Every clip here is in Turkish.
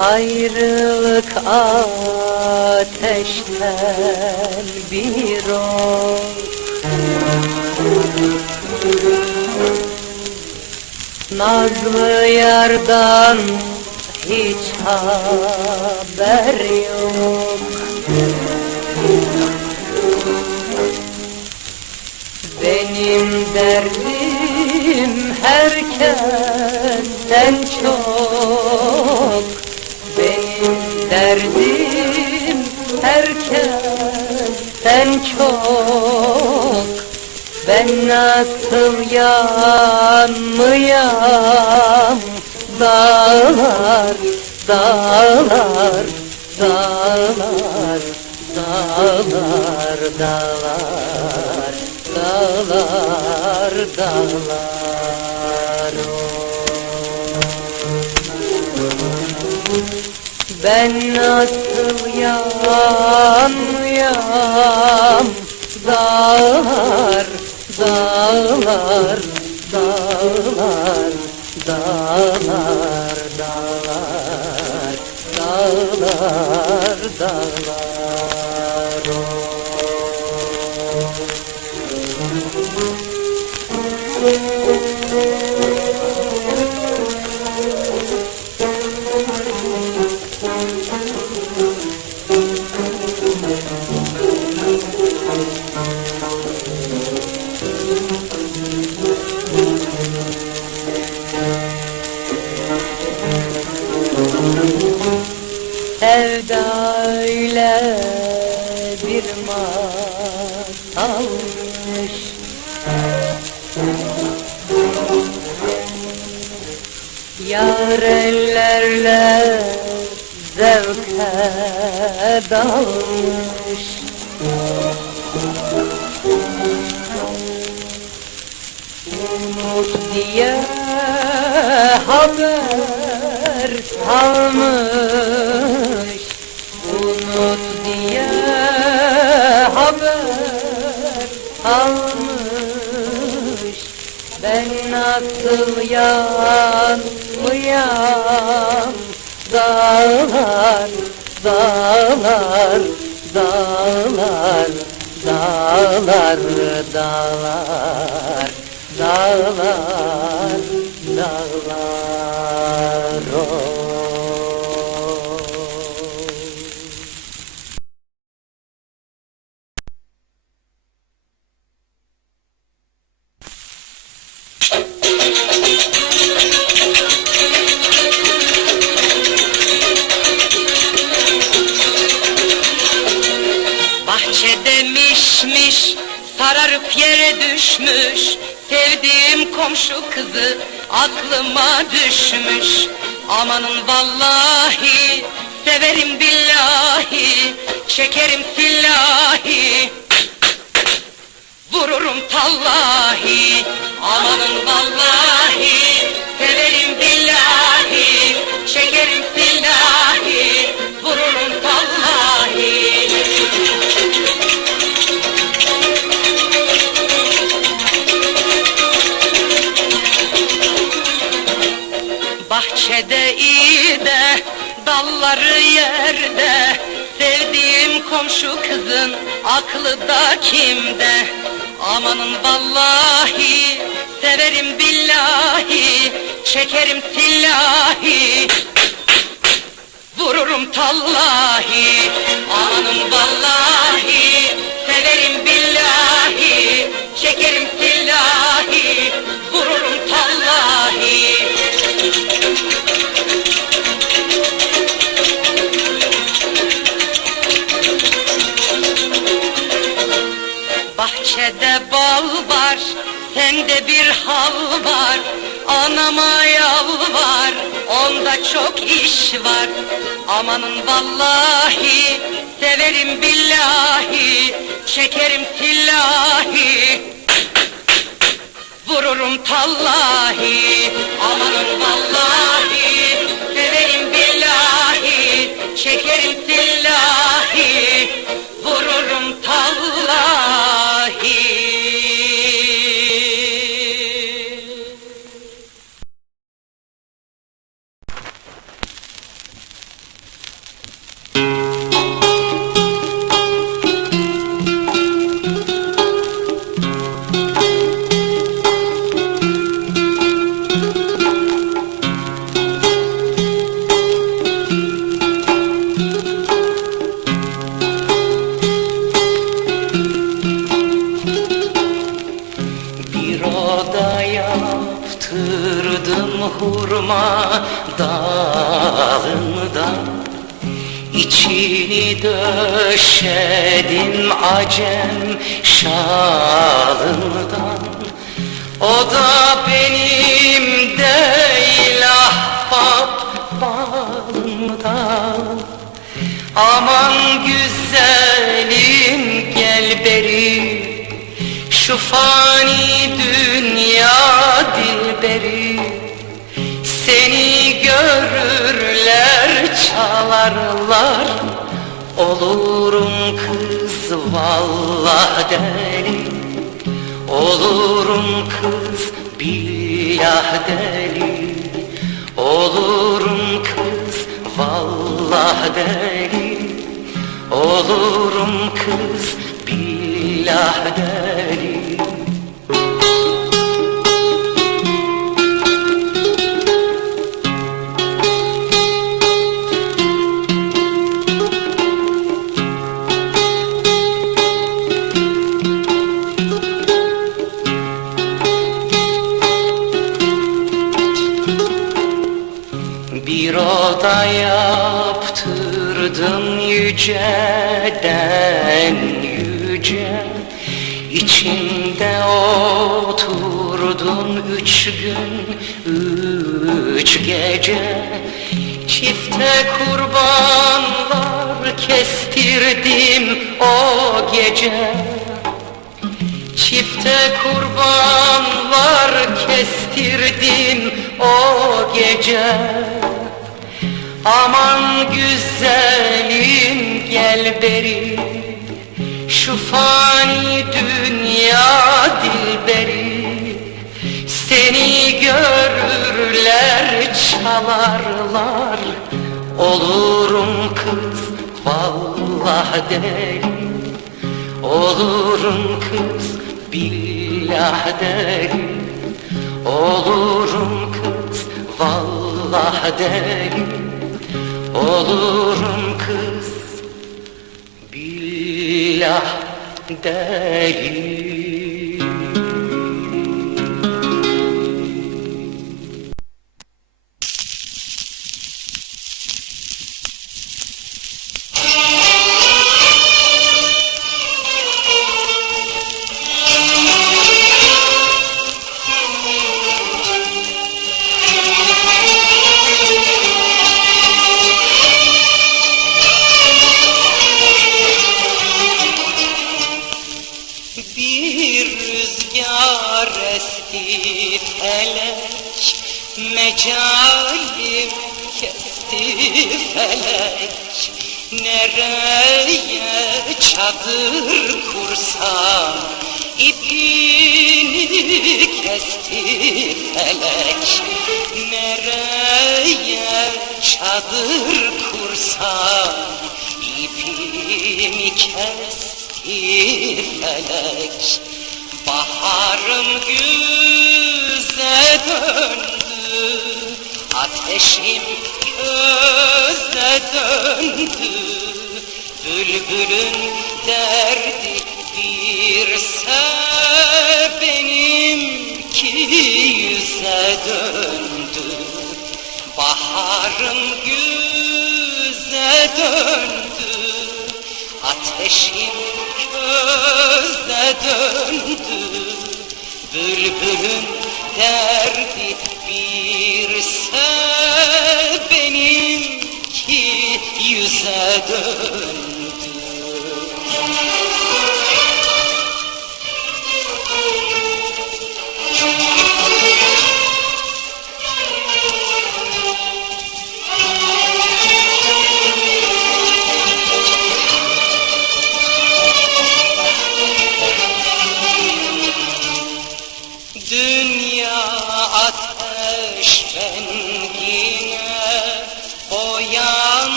Ayrılık ateşten bir ol Nazlı yardan hiç haber yok. Benim derdim herkesten çok. Nasıl yanmayam Dağlar, dağlar, dağlar, dağlar, dağlar, dağlar, dağlar. Ben nasıl yanmayam dağlar, dağlar, dağlar, dağlar, dağlar, dağlar Sevda öyle bir masalmış Yar ellerle zevke dalmış. Unut diye haber salmış nasıl yanmayam Dağlar, dağlar, dağlar, dağlar, dağlar, dağlar, dağlar. Sararıp yere düşmüş Sevdiğim komşu kızı aklıma düşmüş. Amanın vallahi severim billahi Çekerim sillahi. Vururum tallahi Amanın vallahi Severim billahi Çekerim sillahi Bahçede iyi de dalları yerde. Sevdiğim komşu kızın aklı da kimde? Amanın vallahi severim billahi Çekerim sillahi Bahçede bal var, sende bir hal var. Anama yalvar, onda çok iş var. Amanın vallahi, severim billahi, çekerim sillahi. Vururum tallahi, amanın hurma dalından İçini döşedim acem şalından O da benim değil ahbap bağımdan Aman güzelim çalarlar Olurum kız vallah deli. Olurum kız billah deli. Olurum kız vallah deli. Olurum kız billah deli yüceden yüce İçinde oturdum üç gün üç gece. Çifte kurbanlar kestirdim o gece. Çifte kurbanlar kestirdim o gece. Aman güzelim gel beri Şu fani dünya dilberi. Seni görürler çalarlar Olurum kız vallahi deli Olurum kız billah deli Olurum kız vallahi deli Olurum billah Bir rüzgar esti felek Mecalim kesti felek Nereye çadır kursam ipini kesti felek Nereye çadır kursam ipimi kesti felek Baharım güze döndü Ateşim köze döndü. Bülbülün derdi köze döndü. Bülbülün derdi birse benimki yüze döndü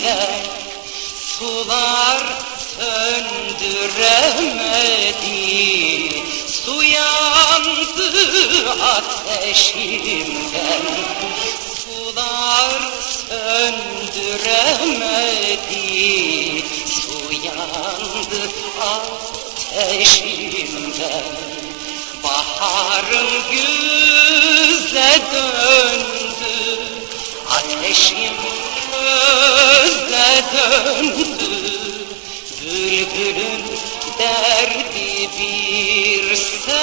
ateşinden Sular söndüremedi. Su yandı ateşimden. Sular söndüremedi. Su yandı ateşimden. Bahar Baharım güze döndü. Ateşim köze döndü Bülbülün derdi birse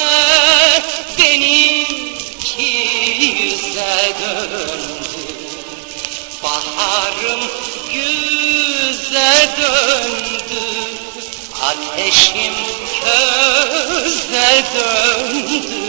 Benimki yüze döndü Baharım güze döndü Ateşim köze döndü